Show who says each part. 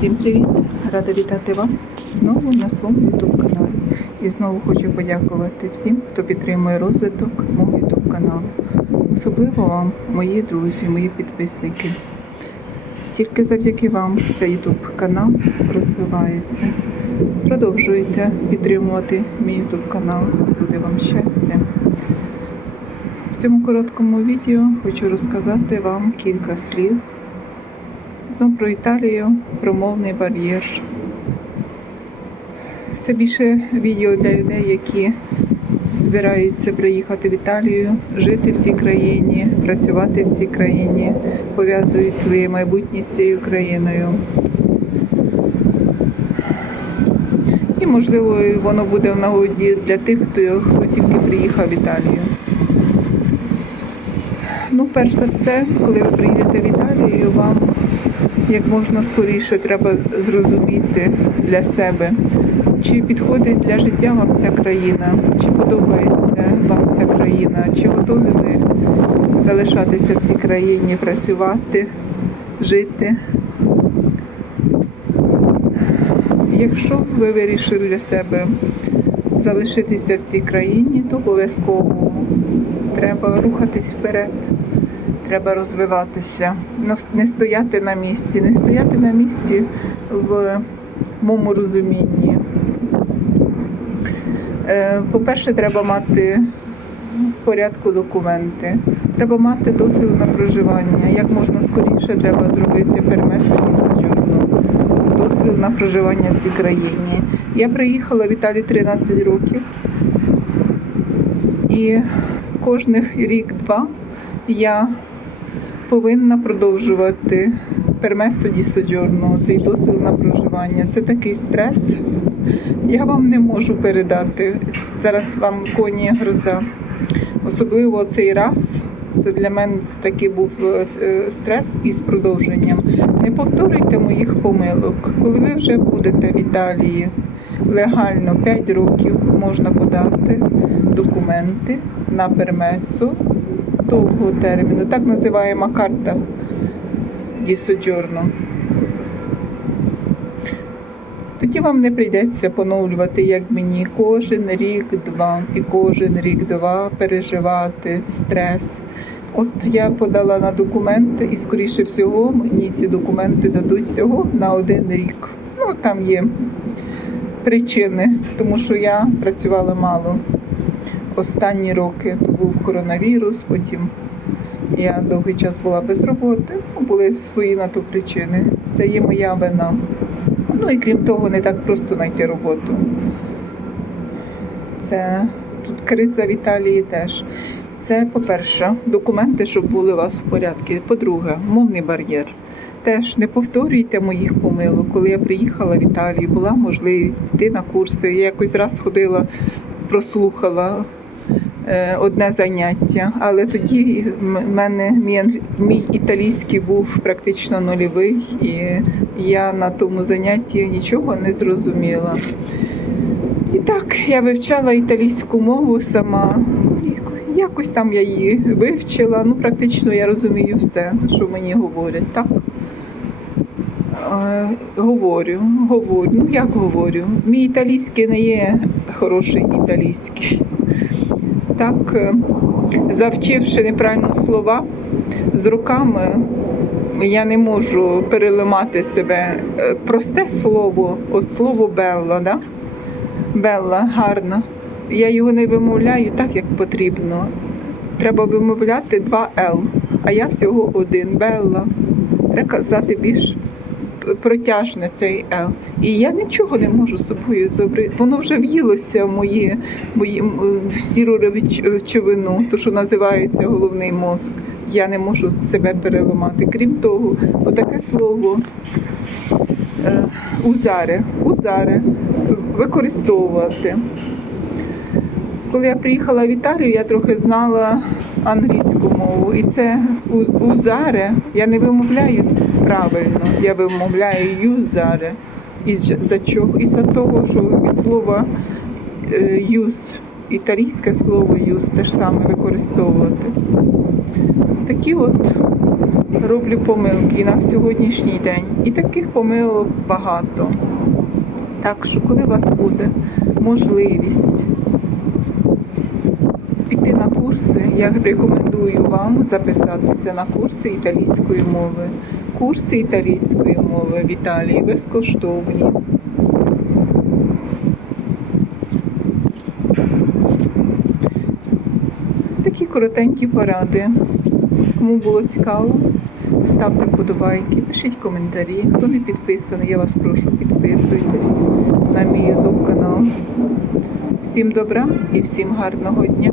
Speaker 1: Всім привіт! Рада вітати вас знову на своєму YouTube каналі. І знову хочу подякувати всім, хто підтримує розвиток мого YouTube каналу. Особливо вам, мої друзі, мої підписники. Тільки завдяки вам цей YouTube канал розвивається. Продовжуйте підтримувати мій YouTube канал. Буде вам щастя. В цьому короткому відео хочу розказати вам кілька слів Знову про Італію, про мовний бар'єр. Все більше відео для людей, які збираються приїхати в Італію, жити в цій країні, працювати в цій країні, пов'язують своє майбутнє з цією країною. І, можливо, воно буде в нагоді для тих, хто, хто тільки приїхав в Італію. Ну, перш за все, коли ви приїдете в Італію, вам як можна скоріше треба зрозуміти для себе, чи підходить для життя вам ця країна, чи подобається вам ця країна, чи готові ви залишатися в цій країні, працювати, жити. Якщо ви вирішили для себе залишитися в цій країні, то обов'язково треба рухатись вперед треба розвиватися, не стояти на місці, не стояти на місці в моєму розумінні. Е, По-перше, треба мати в порядку документи. Треба мати дозвіл на проживання. Як можна скоріше треба зробити пермесу і соджурну. Дозвіл на проживання в цій країні. Я приїхала в Італію 13 років. І кожних рік-два я повинна продовжувати пермесо ді соджорно, цей дозвіл на проживання. Це такий стрес. Я вам не можу передати. Зараз вам коні гроза. Особливо цей раз. Це для мене це такий був е, стрес із продовженням. Не повторюйте моїх помилок. Коли ви вже будете в Італії легально 5 років можна подати документи на пермесо довгого терміну, так називаємо карта ді соджорно. Тоді вам не прийдеться поновлювати, як мені, кожен рік-два і кожен рік-два переживати стрес. От я подала на документи, і скоріше всього мені ці документи дадуть всього на один рік. Ну там є причини, тому що я працювала мало. Останні роки то був коронавірус, потім я довгий час була без роботи. Ну, Були свої на то причини. Це є моя вина. Ну і крім того, не так просто знайти роботу. Це тут криза в Італії теж. Це, по-перше, документи, щоб були у вас в порядку. По-друге, мовний бар'єр. Теж не повторюйте моїх помилок. Коли я приїхала в Італію, була можливість піти на курси. Я якось раз ходила, прослухала одне заняття, але тоді в мене мій, мій італійський був практично нульовий, і я на тому занятті нічого не зрозуміла. І так, я вивчала італійську мову сама. Якось там я її вивчила. Ну, практично я розумію все, що мені говорять. Так. Е, говорю, говорю. Ну як говорю? Мій італійський не є хороший італійський. Так, е, завчивши неправильно слова з руками, я не можу переламати себе. Е, Просте слово, от слово Белла, да? Белла, гарна. Я його не вимовляю так, як потрібно. Треба вимовляти два Л, а я всього один Белла. Треба казати більш протяжне цей Л. І я нічого не можу з собою зробити. Воно вже в'їлося в мої, мої в сіру речовину, речовину, то що називається головний мозк. Я не можу себе переламати. Крім того, отаке слово е, узаре, узаре використовувати. Коли я приїхала в Італію, я трохи знала англійську мову. І це узаре я не вимовляю правильно, я вимовляю юзаре. Із за чого? Із-за того, що від слова е, юз, італійське слово юз те ж саме використовувати. Такі от роблю помилки на сьогоднішній день. І таких помилок багато. Так що, коли у вас буде можливість піти на курси, я рекомендую вам записатися на курси італійської мови. Курси італійської мови в Італії безкоштовні. Такі коротенькі поради. Кому було цікаво, ставте вподобайки, пишіть коментарі. Хто не підписаний, я вас прошу, підписуйтесь на мій YouTube канал. Всім добра і всім гарного дня!